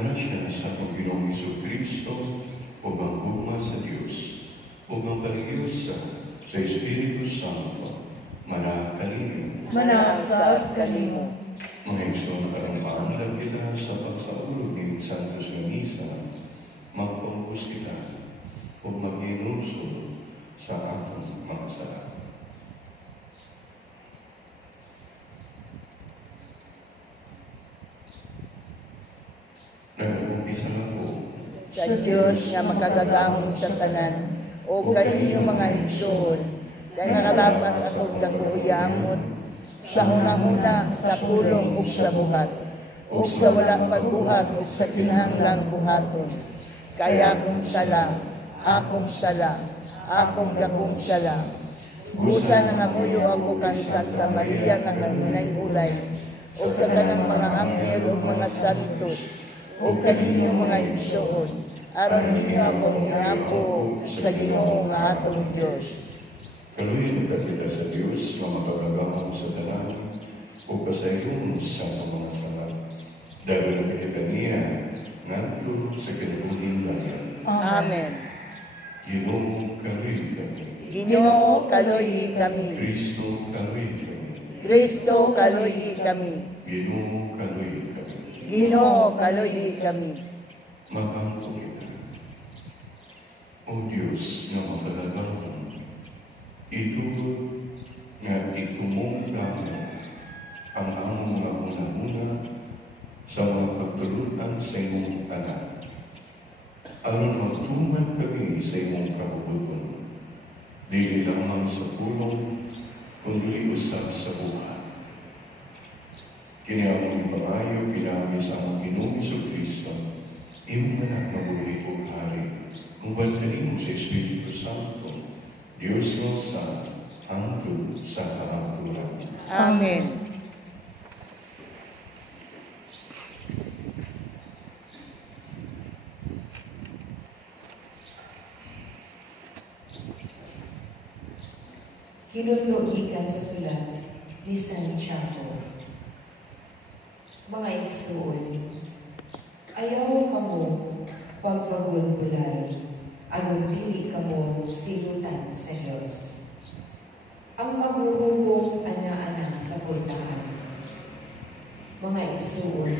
grasya sa atong Ginoong Jesucristo, o bangkuma sa Diyos, o ang pag-iusa sa Espiritu Santo, manakalimim. Manasad kanimo. Mga igsoon, karampaan kita sa pagsaulog ng Santos na Misa, magpangubos kita o mag-inuso sa atong mga sala. Nag-umpisa na po Sa Diyos nga makagagahon sa tanan, o kaninyo mga igsoon, kay nakalapas atong dakuyamot, sa hunahuna, sa pulong ug sa buhat, ug sa walang pagbuhat ug sa kinahanglang buhaton. Kaya akong sala, akong dakong sala. Busa na ngamuyo ako kan Santa Maria nga nangunay-ulay, ug sa kanang mga anghel ug mga santos, ug kaninyo mga igsoon, aron ninyo akong inapo sa Ginoo nga atong Diyos. kaluhin kita sa Diyos nga makagagahon sa tanan o pasayon sa mga sala. Dahil kita niya ngadto sa kinabuhing dayon. Amen. Ginoo kaluhin kami. Ginoo kaluhi kami. Kristo kaluhin kami. Kristo kaluhi kami. Ginoo kaluhin kami. Ginoo kaluhi kami. Magangko kita. O Diyos na makagagahon, ito nga itumungga mo ang among mga una-una sa mga pagtulutan sa imong anak. Aron magtuman kami sa imong kahubuton, dili lamang sa pulong, kundi usab sa buhat. Kini among ipangayo, pinami sa among Ginoong Jesucristo, imong anak na buhay o hari, mubad kanimo sa Espiritu Santo, Diyos mo sa hangtod sa kahapturan. Amen. Kinutlo ikan sa sulat ni Santiago. Mga igsoon, ayaw kamo pagbagol-gulay, anong dili kamo sinutan sa Diyos. Ang maghuhukom ana-ana sa portahan. Mga igsoon,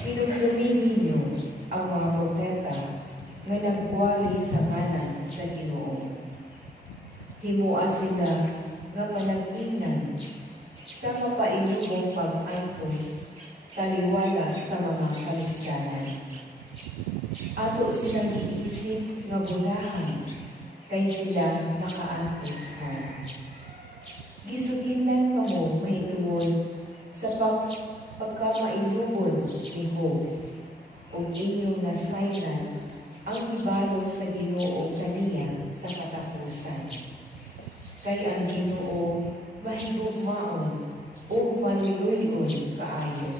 inutumin ninyo ang mga propeta nga nagwali sa ngalan sa Ginoo. Himua sila nga malagingnan sa kapainugong pag-antos taliwala sa mga kalisdanan. Ato silang iisip nga bulahan kay sila nakaantos ka. Gisugilan kamo mahitungod sa pagkamailubon ni Job, ug inyong nasayran ang ibalo sa Ginoo kaniya sa katapusan. Kay ang Ginoo mahigugmaon o maluloyon kaayo.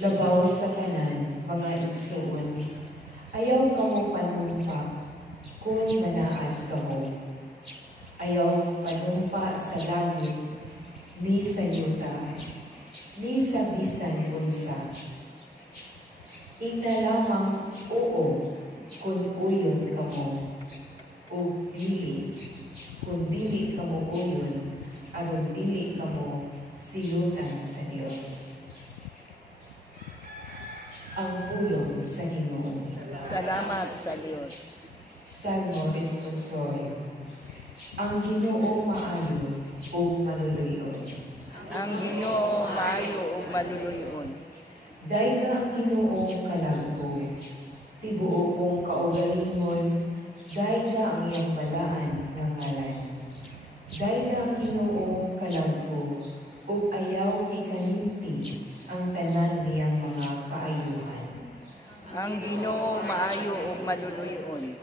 Labaw sa kanan, mga igsoon, ayaw kamo panumpa kung manaad kamo. Ayaw panumpa sa langit, ni sa yuta, ni sa bisan unsa. Ina lamang oo kung uyon kamo, o dili kung dili kamo uyon, aron dili kamo silutan sa Dios. Ang pulong sa Ginoo. Salamat sa Diyos. Salmo Responsorio. Ang Ginoo maayo o maluluyon. Ang Ginoo maayo ug maluluyon. Dahil ang Ginoo kalangko, tibuo kong kaugalingon, dahil ang iyang balaan ng ngalan. Dahil ang Ginoo kalangko, ug ayaw ikalimti ang tanan niyang mga kaayuhan. Ang Ginoo maayo ug maluluyon.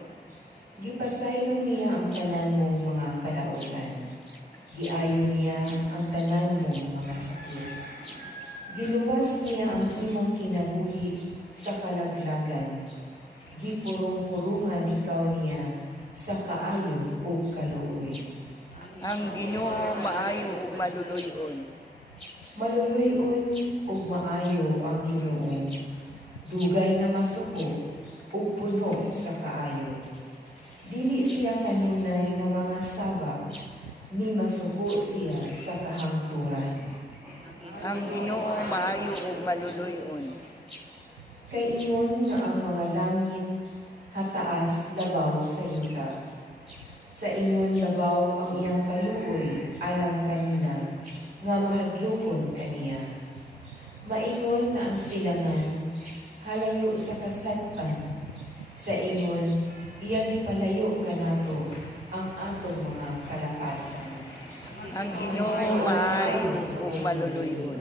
Gipasayo niya ang tanan mong mga kalautan. Giayo niya ang tanan mong mga sakit. Giluwas niya ang imong kinabuhi sa kalaglagan. Gipurong-purungan ikaw niya sa kaayo o kaluoy. Ang Ginoo maayo ug maluluyon. Maluluyon o maayo ang Ginoo. dugay na masuko o puno sa kaayo. Dili siya kanunay nga mga sabak, ni masuko siya sa kahangturan. Ang Ginoo maayo ug maluluyon. Kay ingon nga ang mga langit hataas labaw sa yuta. Sa ingon labaw ang iyang kaluoy alang kanina nga mahadlokon kaniya. Maingon na ang silangan halayo sa kasadpan. Sa ingon iya gipalayo kanato ang atong mga kalapasan. Ang Ginoo maayo ug maluluyon.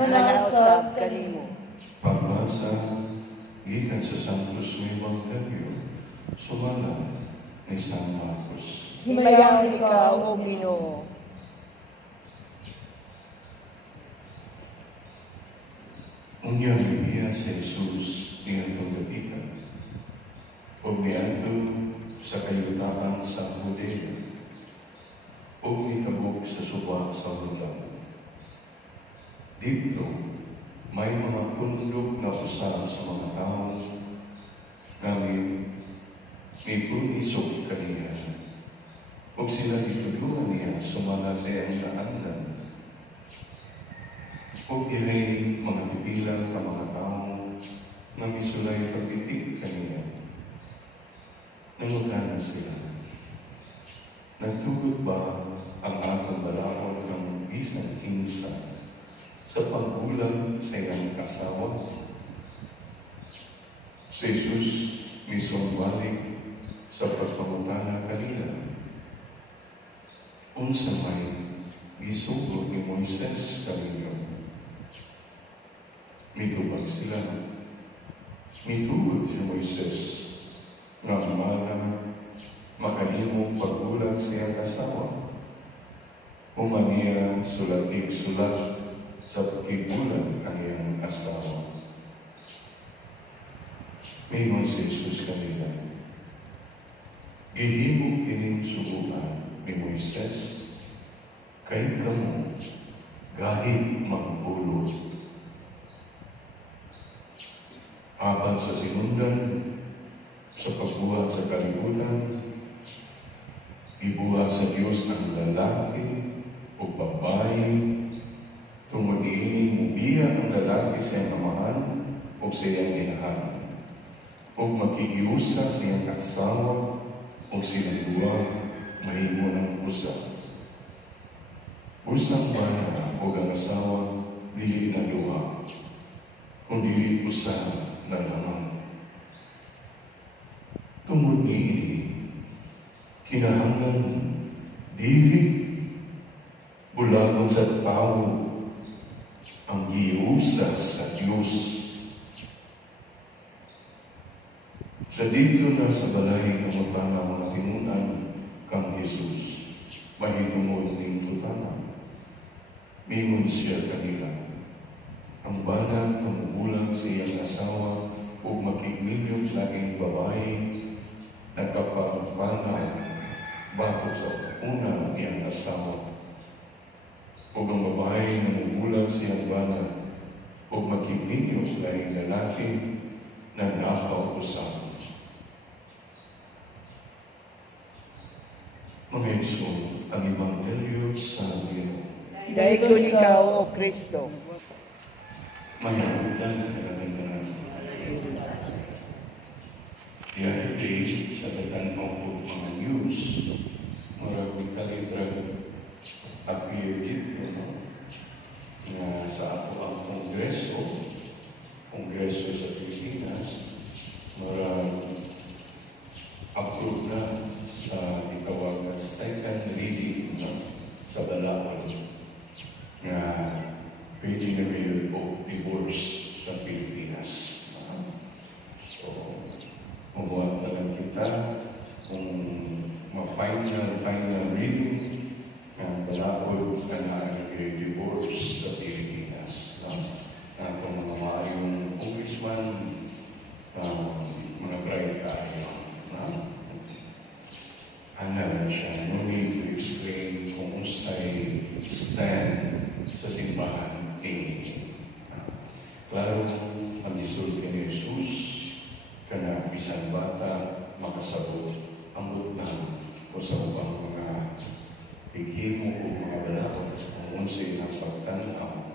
Mananausap kanimo. Pagbasa gikan sa Santos Evangelio sumala ni San Marcos. Himayaw ikaw, O Ginoo. Unya niya sa Jesus niyang dapitan o niyanto sa kayutaan sa Judea o nitabok sa suba sa Jordan. Dito, may mga pundok na usan sa mga tao nga may punisok kaniya. O sila ditulungan niya sumala sa iyang naandan. O ilay mga bibilang ka mga tao na misulay pagbitig kaniya. Nangutana sila. Nagtugod ba ang atong balakon ng bisang kinsa sa pagbulang sa iyang asawa? Si Jesus mismong balik sa pagpamutana kanila. Unsa may gisugo ni Moises kanila. Mitubag sila. Mitugod si Moises nga makahimong pagbulang sa iyang asawa. Umanira sulat sa pagkibulan ang iyang asawa. Mayroon si Jesus kanila. Gihimo kining subuan ni Moises, kay kamo gahit magpulot. Apan sa sinundan, sa pagbuhat sa kalibutan, ibuhat sa Diyos ang lalaki o babae, tungod niini mubiya ang lalaki sa iyang amahan o sa iyang inahan, o makikiusa sa iyang kasawa o silang duwa mahimo ng usa. Usang bana o ang asawa dili na duha, kundi usa na lamang. Tungod niini, kinahanglan dili bulagon sa tao ang giusa sa Diyos. Sa dito na sa balay ng utana mga tinunan kang Jesus, mahitungod ng tutana. Mingon siya kanila, ang banag mamubulang sa iyang asawa o makikminyong laging babae nagkapagpanaw bato sa una niyang asawa. O ang babae na mamubulang sa iyang banag o makikminyong laging lalaki na napauusan. Mga Iso, ang Ebanghelyo sa Ginoo. Dayon ikaw, O Kristo. Mayabutan ka ng tanan. The other day, sa dagan mo mga news, maraming kalitra appear dito, na sa ato ang Kongreso sa Pilipinas, maraming approve na sa itawag na second reading na sa balakon na pwede na ngayon o divorce sa Pilipinas. So, umuha na lang kita kung final reading ng balakod na nag-divorce sa Pilipinas. Itong mga maayong congressman, mga bright kayo. Ano siya, no need to explain kung sa'y stand sa simbahan ini. Klaro, ang isulti ni Jesus, kana bisan bata, makasabot ang butang o sa upang mga pighimo o mga balakot kung unsay ng pagtanaw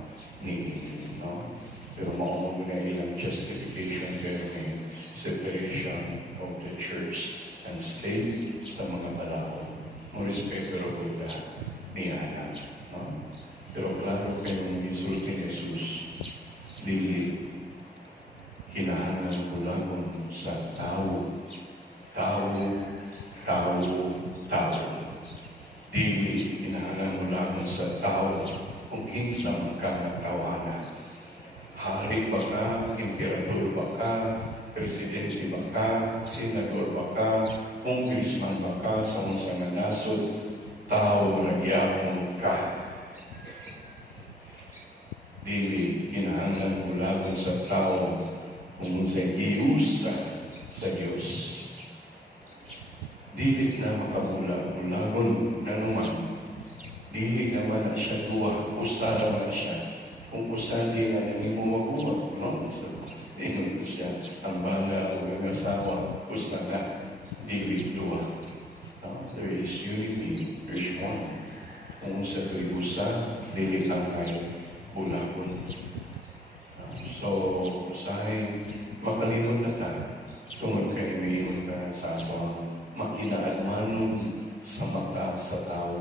ni no? Pero maumag na ilang justification pero may separation of the church and state sa mga balakot. Mo respeto ro kita ni Ana. No? Pero klaro kayong isulti ni Jesus, dili kinahanglan kulangon sa tao. Dili kinahanglan kulangon sa tao kung kinsa ka natawanan. Hari ba ka, emperador ba ka, presidente ba ka, senador ba ka, congressman ba ka, sa unsang nasod, tao nagyapon ka. Dili kinahanglan kulangon sa tao kung unsay giusa sa Dios. Dili na makabulag-bulagon na naman. Dili naman na siya duwa, usa naman siya. Kung usa di na nang mo mabuhat, no? Ingon ko siya, ang bala o ang asawa, usa na, dili duwa. No? There is unity, verse 1. Kung usa to'y usa, dili ang ay bulagon. So, usahay, makalimot na ta, tungod kayo may ka sa ako, makinaalmanon sa mata sa tao,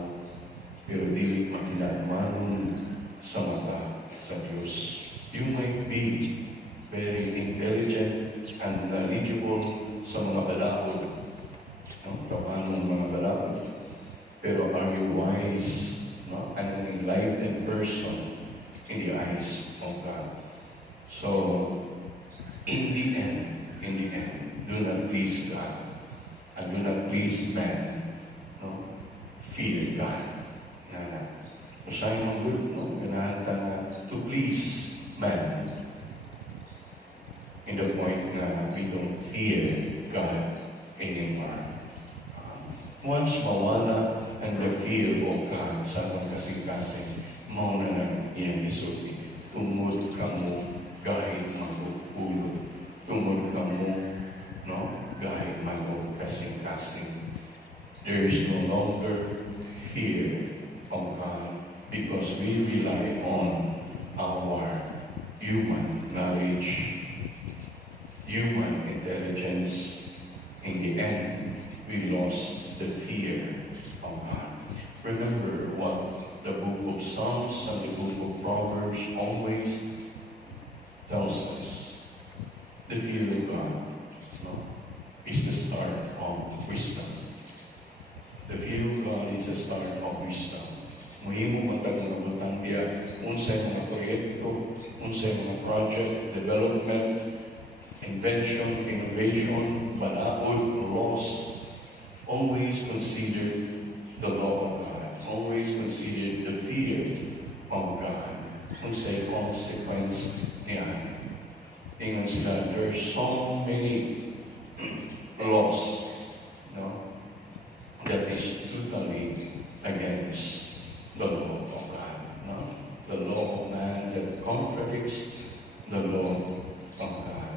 pero dili makinaalmanon sa mata sa Diyos. You might be very intelligent and knowledgeable sa mga balakod, no? Tapanong mga balakod, pero are you wise, no? And an enlightened person in the eyes of God? So, in the end, do not please God and do not please man. No? Fear God. Usahay mong good, no? Ganahan to please man. In the point na we don't fear God anymore. Once mawala ang the fear of God sa atong kasing-kasing, mauna na iyang isulti. Tungod ka mo, gahit mag-ulo. Tungod ka mo, no? Gahit mag-kasing-kasing. There is no longer fear of God because we rely on our human knowledge, human intelligence. In the end, we lost the fear of God. Remember what the book of Psalms and the book of Proverbs always tells us. The fear of God, no, is the start of wisdom. The fear of God is the start of wisdom. Muhimo matag mga butang diya, unsay mga proyekto, unsay mga project, development, invention, innovation, balaod, laws, always consider the law of God. Always consider the fear of God. Unsay consequence niya. Ingon sila, there's so many laws, no, that is totally against the law of God. No? The law of man that contradicts the law of God.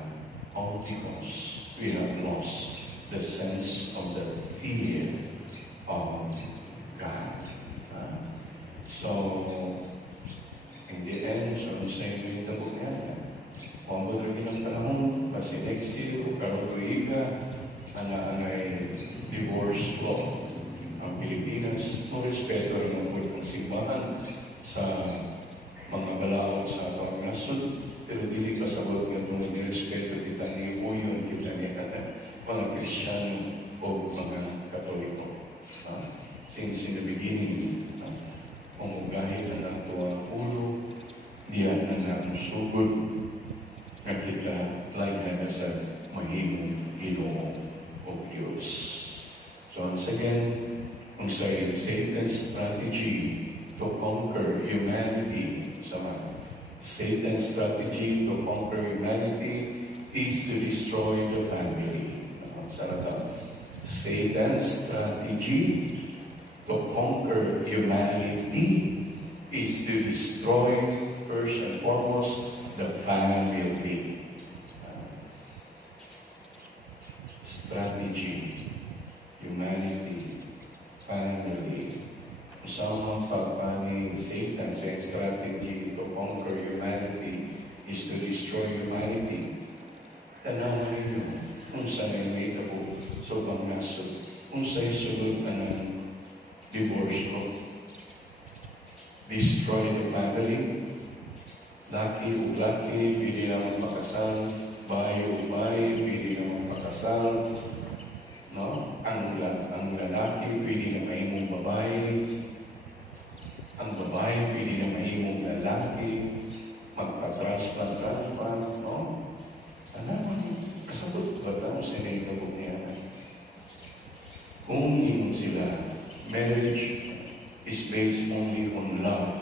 All because we have lost the sense of the fear of God. So, in the end, so I'm saying ito po yan. Kung mo rin ng tanong, kasi next year, karoon tuiga, ana-anay divorce law. Ang Pilipinas, no respeto rin ang buhay ng simbahan sa mga balakot sa atong nasod, pero dili kasabot nga itong respeto kita ni Uyon, kita ni mga Kristiyano o mga Katoliko. Since in the beginning, umugahi na lang ito ang ulo, diyan na musugod nga kita lain na sa mahimong Ginoo o Diyos. So once again, kung sa Satan's strategy to conquer humanity, Satan's strategy to conquer humanity is to destroy the family. Satan's strategy to conquer humanity is to destroy, first and foremost, the family. Strategy, humanity, family. Usama pagpani Satan sa strategy to conquer humanity is to destroy humanity. Tanaw ninyo kung saan may tabo so bang nasod, kung sa'y sunod na ng divorce ko. Destroy the family. Laki o laki, pwede naman pakasal. Bahay o bahay, pwede naman pakasal. No? Ang lalaki, pwede na mahimong babae. Ang babae, pwede na mahimong lalaki. Magpa-transplant, no? Ano? Kasabot ba tayo sa nagtabog niya? Kung inon sila, marriage is based only on love.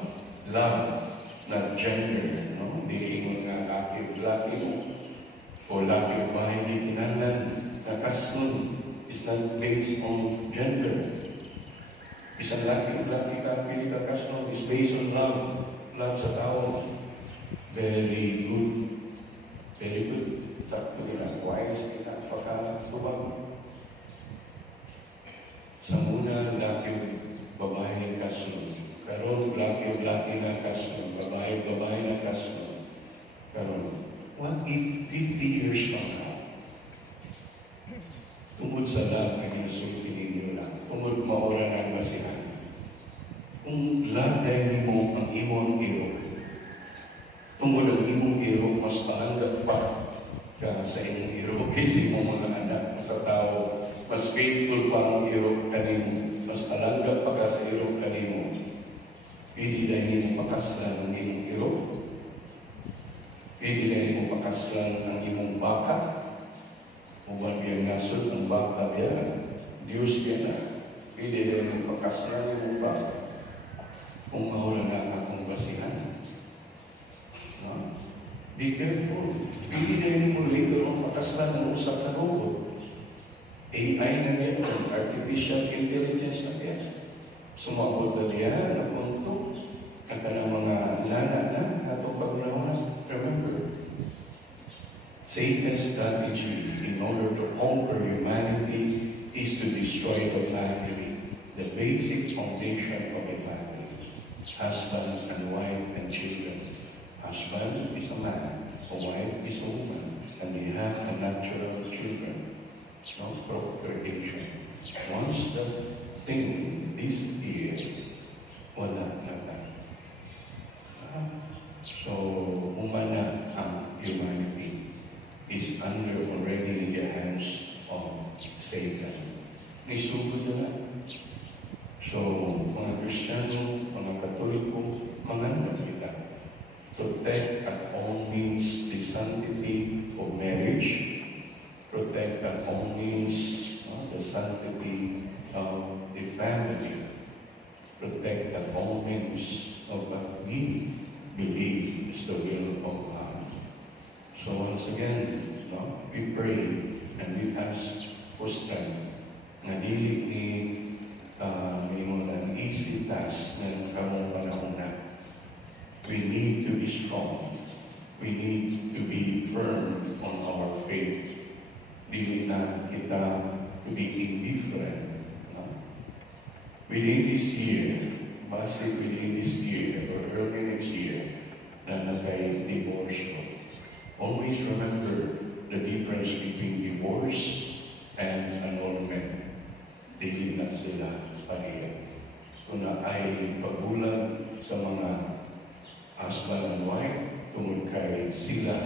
Love, not gender. No? Hindi mo nga laki mo o laki ba hindi kinalan na kasnon is not based on gender. Isang laki ka, pili ka kasnon is based on love. Love sa tao. Very good. Very good. Sakto nila. Wise nila. Pagkatubag. Sa muna, laki babae kasnon. Karon laki na kasnon. Babae na kasnon. Karon, what if 50 years from now, tungod sa love na ginasulti ninyo lang, tungod maura ng basihan, kung lagday mo ang imong iro, tungod ang imong iro, mas paanggap pa ka sa imong iro kasi mo mga anak sa tao, mas faithful pa ang iro kanimo, mas palanggap pa ka sa iro kanimo. Pwede dahil mo pakaslan ang imong iro. Pwede dahil mo pakaslan ang imong baka. Uban biyang nasod ang baka biya. Diyos biya na. Pwede dahil mo pakaslan ang imong baka. Kung maula na akong basihan. No? Be careful. Pwede dahil mo later mo pakaslan ang usap na robot. AI na yan, artificial intelligence na yan. Sumabot na niya na punto. Kaka ng mga lana na atong paglawan. Remember, Satan's strategy in order to conquer humanity is to destroy the family, the basic foundation of a family. Husband and wife and children. Husband is a man, a wife is a woman, and they have a natural children. No procreation. Once the thing disappears, wala na. So, umana ang humanity is under already in the hands of Satan. Nisugod na. So, mga Kristiyano, mga Katoliko, manganda kita. Protect at all means the sanctity of marriage. Protect at all means the sanctity of the family. Protect at all means of what we believe is the will of God. So once again, we pray and we ask for strength. Nga dili ni an easy task na kamong panahon na. We need to be strong. We need to be firm on our faith. Dili na kita to be indifferent. Within this year, basic within this year or early next year, na nagka-divorce ko. Always remember the difference between divorce and annulment. Dili na sila pareha. Kung na ay pagulang sa mga husband and wife, tungkol kay sila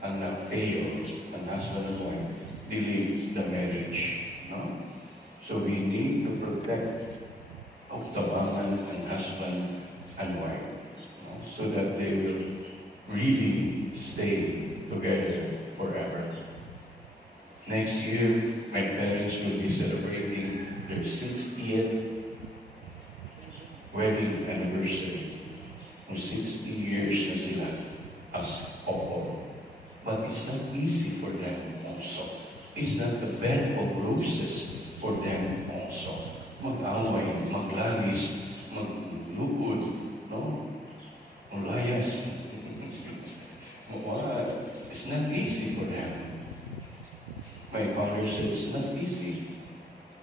ang na-fail ng husband and wife, dili the marriage. No? So we need to protect ang tabangan ng husband and wife. No? so that they will really stay together forever. Next year, my parents will be celebrating their 60th wedding anniversary. 60 years na sila as couple. But it's not easy for them also. It's not the bed of roses for them also. Mag-away, maglalis, maglukod, no? Mulayas. It's not easy for them. My father said it's not easy.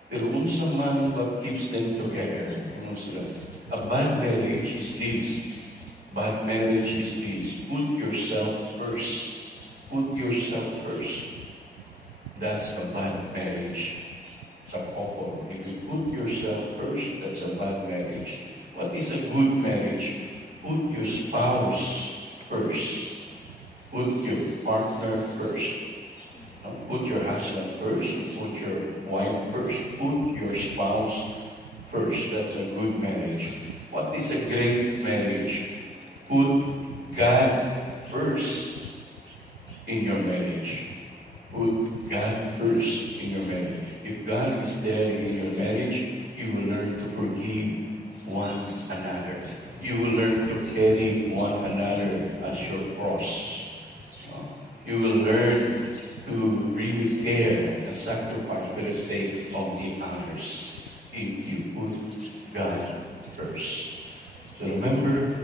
Pero unsa man what keeps them together, sila. A bad marriage is this. Bad marriage is this. Put yourself first. Put yourself first. That's a bad marriage. Sa couple. If you put yourself first, that's a bad marriage. What is a good marriage? Put your spouse first. Put your partner first. Put your husband first. Put your wife first. Put your spouse first. That's a good marriage. What is a great marriage? Put God first in your marriage. Put God first in your marriage. If God is there in your marriage, you will learn to forgive one another. You will learn to carry one another as your cross. You will learn to really care and sacrifice for the sake of the others if you put God first. So remember,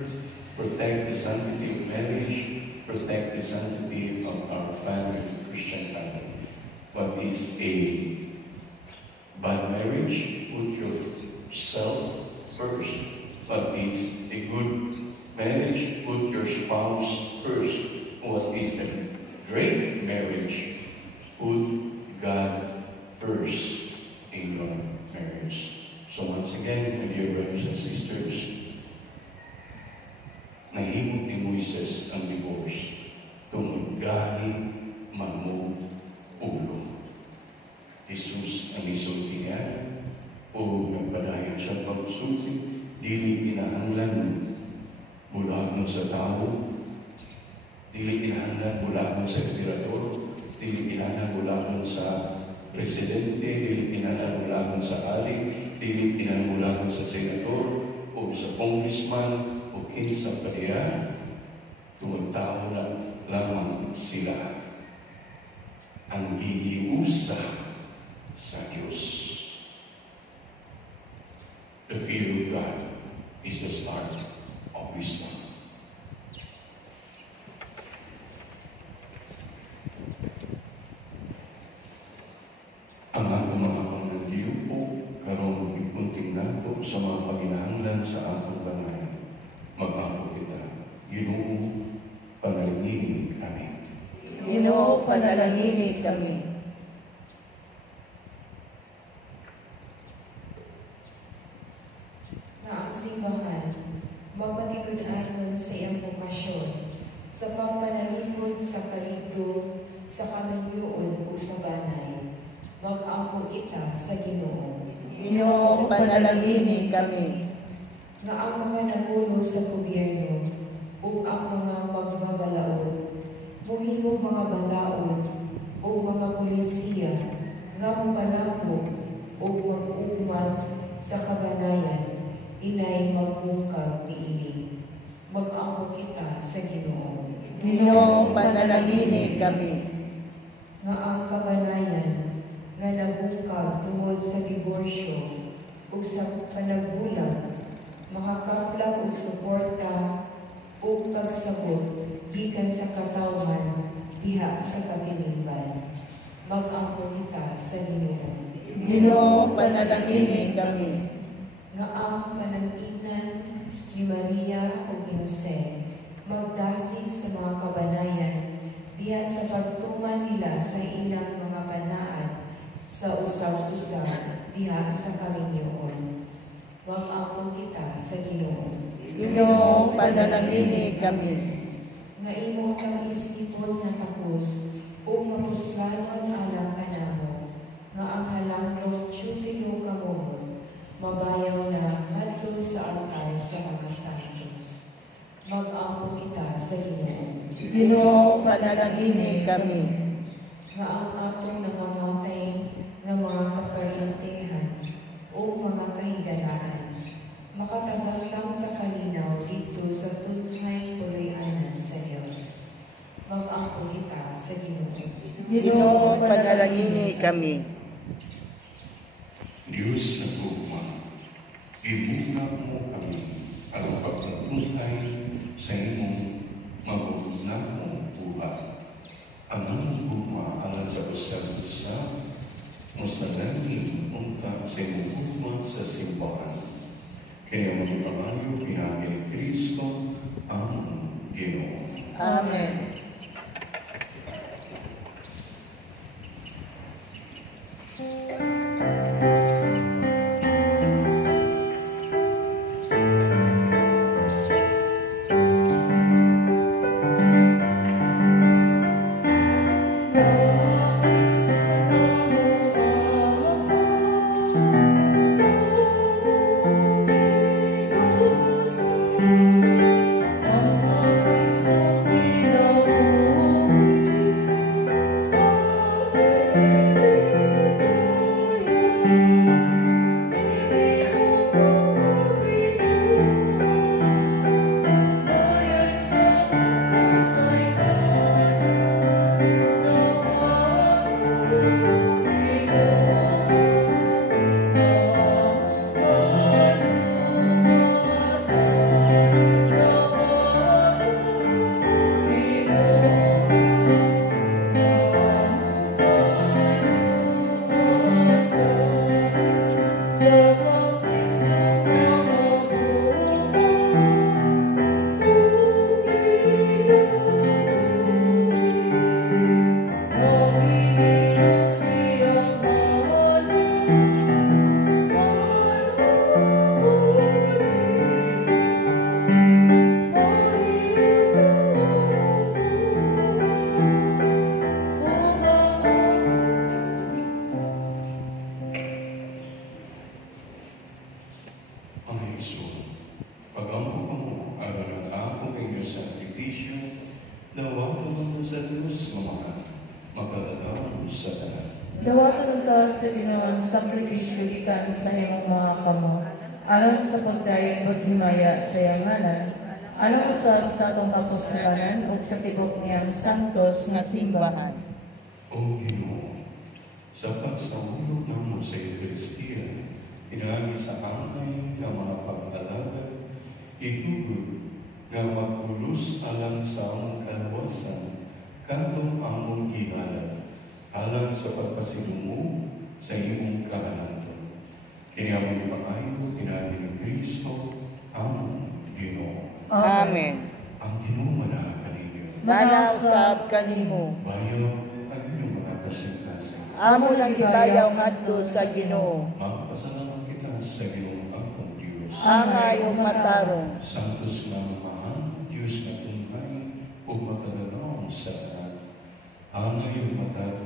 protect the sanctity of marriage, protect the sanctity of our family, Christian family. What is a bad marriage? Put yourself first. What is a good marriage? Put your spouse first. What is a great marriage? Put God first in your marriage. So once again, my dear brothers and sisters, nahimog ni Moises ang divorce tungod gahi manmo ulo. Jesus ang isulti niya o nagpadayon siya pagsulti, dili kinahanglan bulagon sa tao, dili kinahanglan bulagon sa emperador, dili kinahanglan bulagon sa presidente, dili kinahanglan bulagon sa ari, dili kinahanglan bulagon sa senador o sa congressman o kinsa pa diya, tao na lamang sila ang gihiusa sa Diyos. The fear of God is the start of wisdom. Ang atong mga panganliupo karong ipunting nato sa mga paginahanglan sa atong bangayan. Mag-apo kita. Ginoo, panalangini kami. Ginoo, panalangini kami. Na ang simbahan, magpatinud-anon sa iyang bukasyon, sa pagpanalipod sa kalito, sa kamilyoon o sa banay, mag-ampo kita sa Ginoo. Ginoo, panalangini kami. Nga ang mga nangulo sa gobyerno, o ang mga magbabalaod, muhimong mga balaod, o mga polisiya, nga mapalampo, o mag-uuman sa kabanayan, inay magbungkag piili. Mag-ampo kita sa Ginoo. Ginoo, panalangini kami. Nga ang kabanayan, nga nabungkag tungod sa diborsyo, o sa panagbulag, makakaplag o suporta o pagsabot gikan sa katawan diha sa katilingban. Mag-ampo kita sa Ginoo. Ginoo, panalangini kami. Nga ang panag-inan ni Maria o ni Jose magdasig sa mga kabanayan diha sa pagtuman nila sa ilang mga panaan sa usab-usab diha sa kaminyoon. Mag-ampo kita sa Ginoo. Ginoo, panalangini kami. Nga imo kang isipon nga tapos o mapuslanon alang kanamo nga ang halangdong tiyupilo kamumot mabayaw na kadto sa altar sa mga santos. Mag-ampo kita sa Ginoo. Ginoo, panalangini kami. Nga ang atong nangamatay nga mga kaparintehan o mga kahigalaan, makatagal lang sa kalinaw dito sa tunay puloy-anan sa Diyos. Mag-ampo kita sa Ginoo. Ginoo, panalangini kami. Diyos na tugma, ibuka mo kami ang pagkabuhay sa imong magugunahong buhay. Ang tugma alang sa usa-usa, musalangin unta sa imong tugma sa simbahan. Kaya mo ipangayo pinagi ni Kristo ang Ginoo. Amen. Dawatan ka sa Ginoon sakripisyo gikan sa imong mga kamot, aron sa pagdayon paghimaya sa yanganan, aron usab sa atong kapuslanan ug sa tibok niyang santos nga simbahan. O Ginoo, sa pagsahulog namo sa Eukaristiya, inaagi sa angay nga mga pag-alagad, itugod nga magpulos alang sa among kalawasan, katong among gihalad, alang sa pagpasilungo sa imong kahalanton. Kaya mo ipangayo, inaagi ni Kristo, ang Ginoo. Amen. Ang Ginoo manahan kaninyo. Manausab kanimo. Bayo ang inyong mga kasing-kasing. Amo lang gibayaw ngadto sa Ginoo. Magpasalamat kita sa Ginoo ang Diyos. Angay ug matarong. Santos nga mahal, Diyos na tungkay, o makaganaw sa lahat. Angay ug matarong,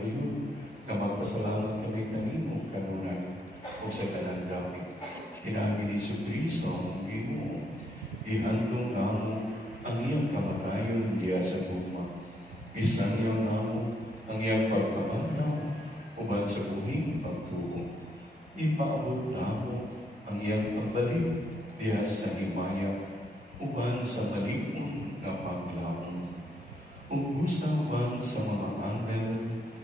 na magpasalamat kami kanimo kanunay, o sa kanang dami. Kinagi ni Kristo ang Ginoo, ihandong namo ang iyang kamatayon diya sa gugma. Isanyo namo ang iyang pagkabandaw, uban sa buhing pagtuo. Ipaabot namo ang iyang pagbalik diya sa himaya, uban sa malikong nga paglaon. Ubusan uban sa mga anghel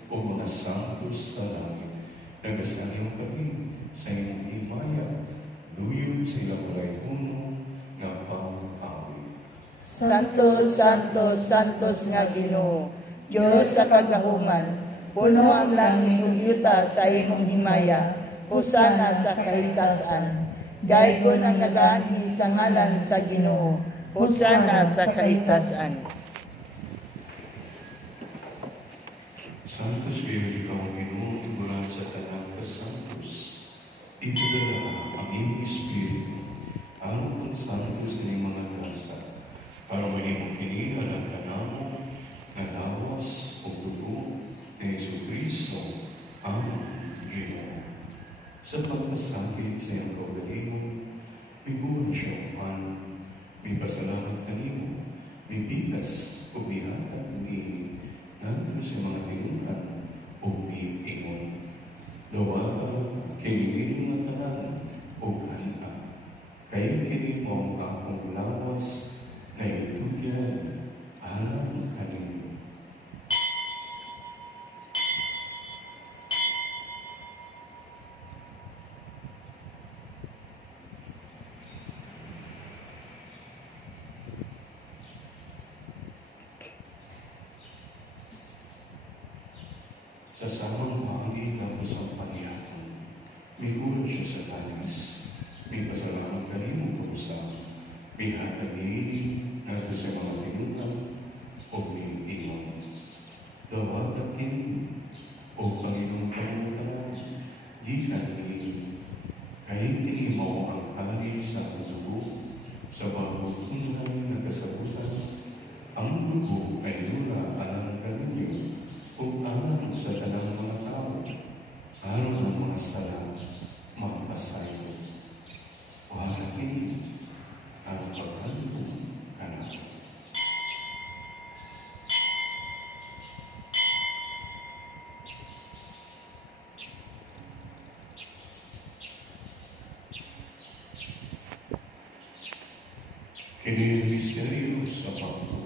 o mga santos sa langit, nagasanyo kami sa iyong himaya, luyod sila parayuno nga pang-awi. Santos, Santos, Santos nga Ginoo, Diyos sa kagahuman, puno ang langit ug yuta sa imong himaya, husana sa kahitasan. Gaygon ang nagaanhi sa ngalan sa Ginoo, husana sa kahitasan. Santos kayo ikaw ang Ginoo, iguran sa tanang kasantos. Ipadala ang iyong Espiritu, ang santos ng mga grasa, para mahimong kinihan ang kanamo, na lawas o dugo ni Jesucristo, ang Ginoo. Sa pagpasakit sa iyong kaugalingon, iguran siya man, may pasalamat kanimo, bibigas o bihatag ni nato sa mga tinungan o iingon. Dawata kiniling nga tanan o kanta. Kayo kini mo ang akong lawas na itugyan alam kanino. Sa samang bahagi tapos ang paniyakon, migulo siya sa tanis, may pasalamat kanimo kausap, may hatagini nato sa mga tinungan o may iwan. Dawatag kini o Panginoong Panginoon, gikan kini, kahit kini mo ang kali sa dugo, sa bagong tunay na kasabutan, ang dugo ay lula alang kaninyo, o alam sa tanang mga tao, alam ng mga sala, mga pasayo. O halakin ang paghalong kanan. Kini ang misteryo sa pagtuo.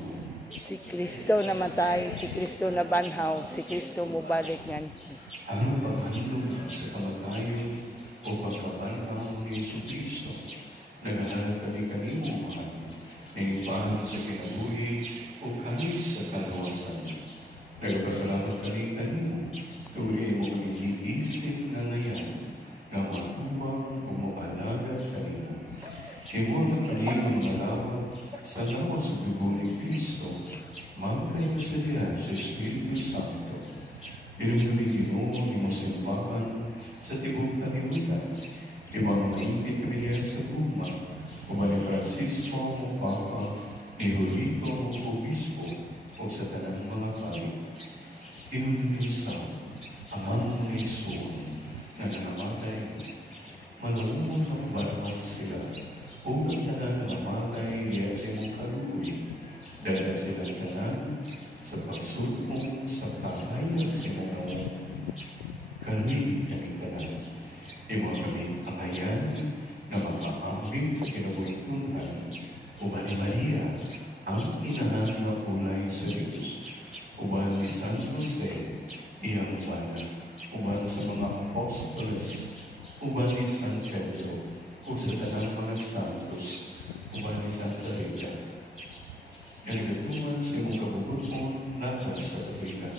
Si Kristo namatay, si Kristo nabanhaw, si Kristo mubalik ngan. Ang paghalong sa pamatayan o pagkabanhaw ni Jesu-Cristo, naghahanap kami kanimo, nangipahal sa kinabuhi o kami sa kalawasan. Nagpasalamat kami kanimo, tuloy mo kami giisip na ngayon, na makuwang umualaga kanimo. Imo ang kanimong malawat sa lawas ng dugo ni Kristo, magkay masalihan sa Espiritu Santo. Pinagdumi Ginoo ni mo simbahan sa tibok kalimutan. Ibang impit kami sa Puma, ni Francisco, Papa, ni Rolito, Obispo, o sa tanang mga pari. Inunisa ang mga Isun na namatay, malumong ang barang sila, o ang tanang namatay niya sa mong kaluwi, dahil sila tanan sa pagsutong sa kahayag sila kami kanikanan. Iwa kami amayan na mapapamit sa kinabuhitungan uban ni Maria ang inahan na kulay sa Diyos, uban ni San Jose iyang ubanan, uban sa mga apostoles, uban ni San Pedro, o sa tanang mga santos, uban ni Santa Rita. Ganagatuan sa imong kabubuton natas sa kapikan,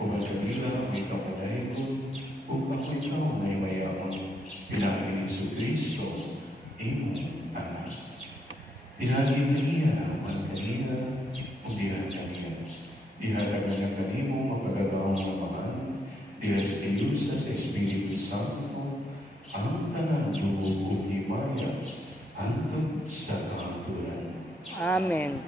uban kanila may kapadayon, o ako ikaw may mayaman, pinahin ni Jesu-Cristo, imong anak. Pinagin niya naman kanina, o dihan kanina. Dihatagan na kanimo mapagagawang naman, diha sa iyo sa Espiritu Santo, ang tanang dugo o himaya, hantod sa kahatulan. Amen.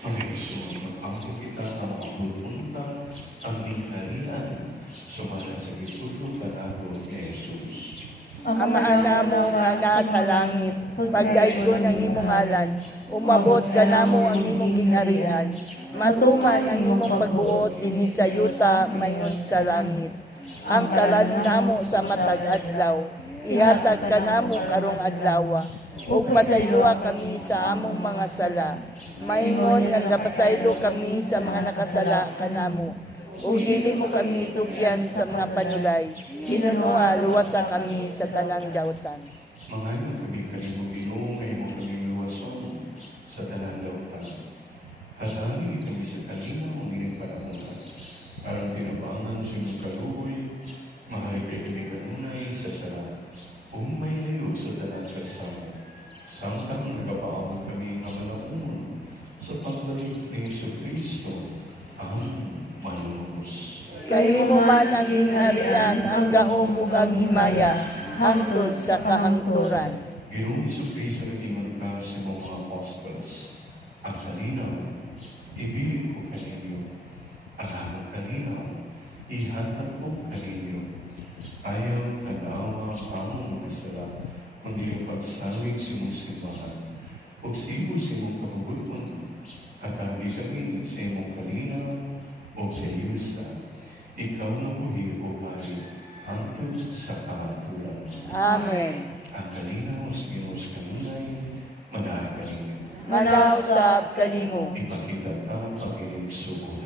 Ang Hesus, magpangko kita ang mabutunta ang hinarian sumalang sa bitulo panato ni Jesus. Amahan mo nga nasa langit, pagdaygo ng imong ngalan, umabot ka namo ang imong gingharian, matuman ang imong pagbuot dinhi sa yuta mayon sa langit. Ang kalan namo sa matag adlaw, ihatag ka namo karong adlaw, ug pasayloa kami sa among mga sala. Maingon nga napasaylo kami sa mga nakasala kanamo. Ug dili mo kami tugyan sa mga panulay, kinunuha luwasa kami sa tanang dautan. Mangayon kami kanimo Ginoo ngayon kami luwason sa tanang dautan. Halagi kami sa kanimo ang inyong panahon. Aron tinabangan sa inyong kaluoy, mahal kay kami kanunay sa sala. May layo sa tanang kasama. Samtang nagpapaawag kami ng malaon sa pagbalik ni Jesu-Cristo ang manunubos. Kayo mo man ang hingharian, ang gahom ug ang himaya, hangtod sa kahangturan. Ginoong Jesu-Cristo nagtingon ka sa mga apostles. Ang kalinaw, ibigay ko kaninyo. Ang among kalinaw, ihatag ko kaninyo. Ayaw nag-awa ang among masala, kundi yung pagsawig sa musimbahan. misa, ikaw na buhi o Hari, hangtod sa kahatulan. Amen. Ang kanina mos Ginoo kanunay, manaag kanina. Manausap kanimo. Ipakita ta pagiling subuhay.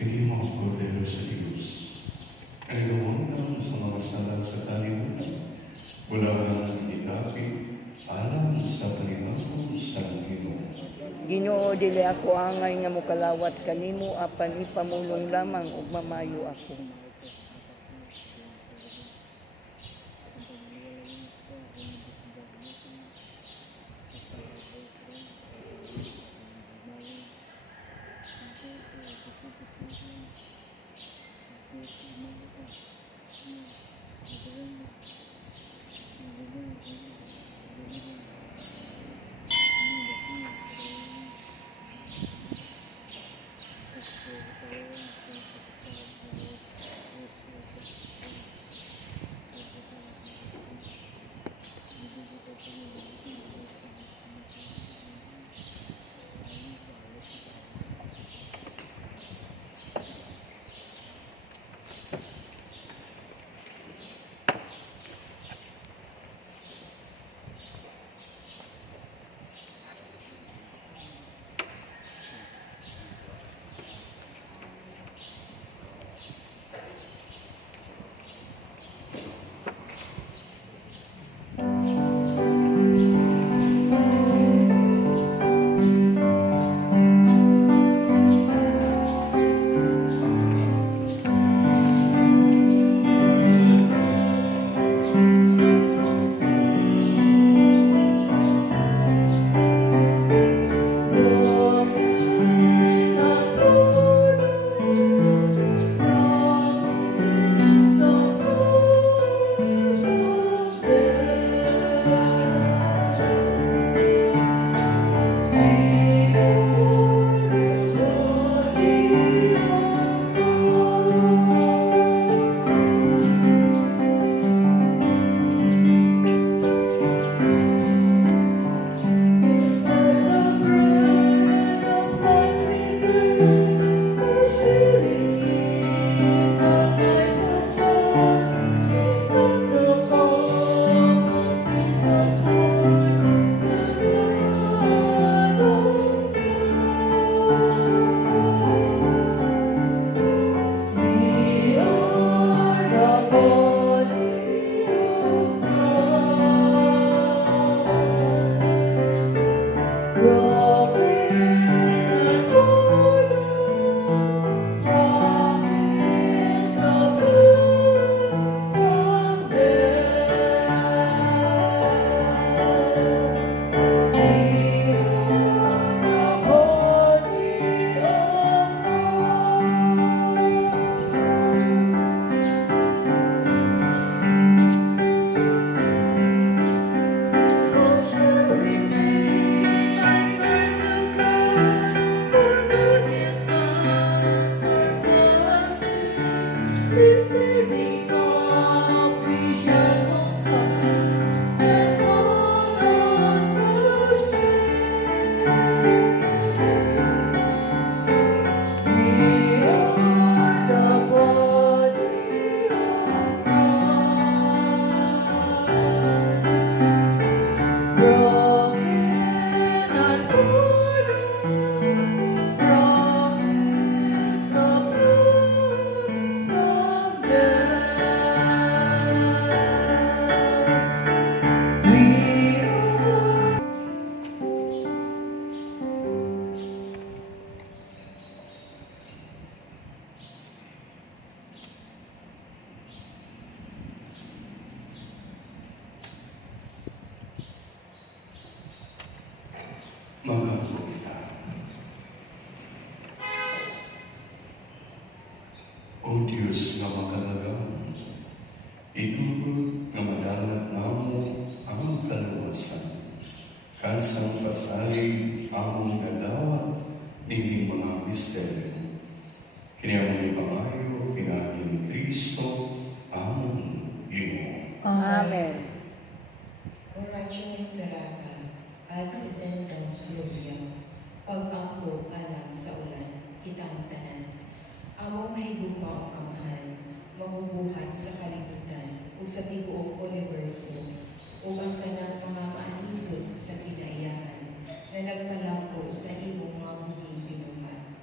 Kinimo ang kordero sa Diyos. Ang lumundang sa mga sala sa kalimutan. Bulangan itapit, alam sa panimanong sa Ginoo. Ginoo dili ako angay nga mokalawat kanimo apan ipamulong lamang ug mamayo ako. Magandang kita. O Diyos nga makalagang, itulog nga madalat namo ang kalawasan. Kansang pasalig among nadawat ining mga misteryo. Kiniamang ipangayo, pinagi ni Kristo, among Ginoo. Amen. Oratio Imperata, ad intendam gloria, pag-angko alam sa ulan, kitang tanan. Among mahigugma ang amahan, mabubuhat sa kalibutan, o sa tibuok universo, o ang tanang mga maanibot sa kinaiyahan, na nagpalako sa imong mga buging pinuhat.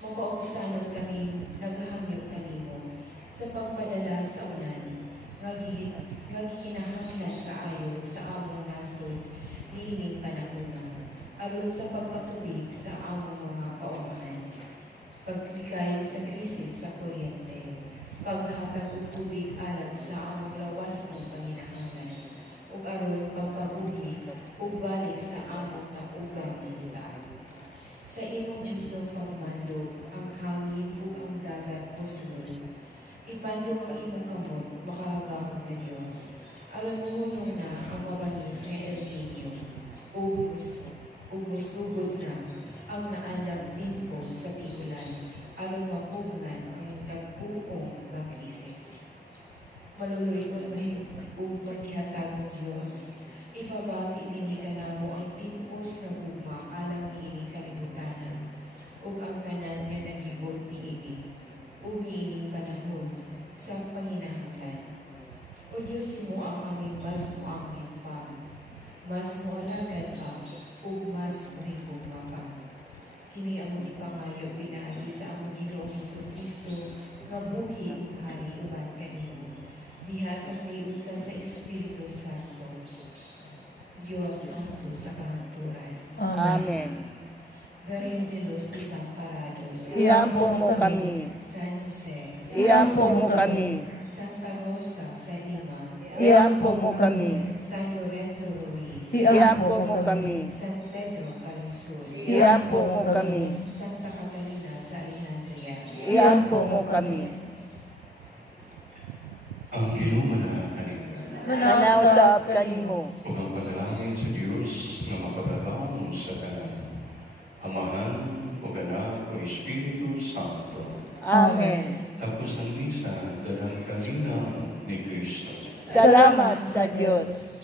Magkaungsanod kami, naghahangyo kanimo, sa pagpadala sa ulan, nagkikinahanglan kaayo sa among nasod, diining panahon, aron sa pagpatubig sa among mga kaumahan. Pagbigay sa krisis sa kuryente, paghatag og tubig alang sa among lawas ng panginahanglan, ug aron pagpabuhi ug balik sa among naugang libutan. Sa imong Diyos ng pagmando, ang hangin ug ang dagat mosunod. Ipando ang imong kamot, makahagahon na Diyos. Alam mo na ang mabanis nga Erminio, ugusugod na ang naandang limpo sa tigulan, alam mapunan ang nagpuong na krisis. Maluloy-maluloy ug maghihatag ng Diyos, ipabati din ka na mo ang timpos ng ugma alang iing kalibutanan, ug ang tanan nga naghibot niini, ug iing panahon sa panginahanglan. O Diyos mo ang aming mas muaming pa, mas mualagan pa, ug mas mahigugma pa. Kini ang ipangayo pinaagi sa among Ginoong Jesucristo, nga buhi hari uban kanimo. Diha sa kayusa sa Espiritu Santo, Diyos nato sa kahaturan. Amen. Gayon de los Desamparados, Iampo mo kami. San Jose, Iampo mo kami. Santa Rosa sa Lima, Iampo mo kami. San Lorenzo Ruiz, Iampo mo kami. San Pedro Calungsod, Iampo mo kami. Santa Catalina sa Alejandria, Iampo mo kami. Ang Ginoo kanina, Manaw sa kanimo. o ang pagalangin sa Diyos na mapagabawon sa tanan. Amahan, o Anak, o Espiritu Santo. Amen. Tapos ang misa, dalang kalina ni Kristo. Salamat sa Diyos.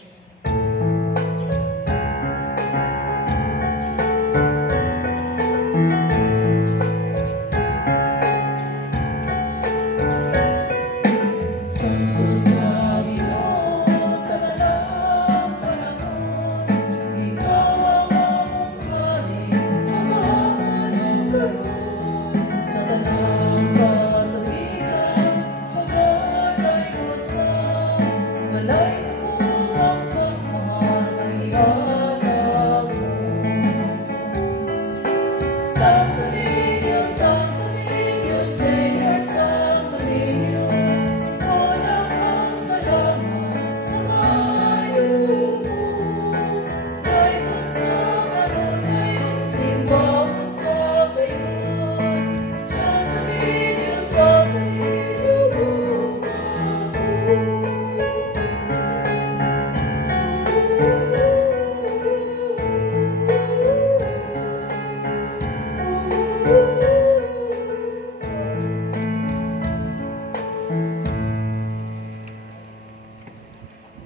Thank you.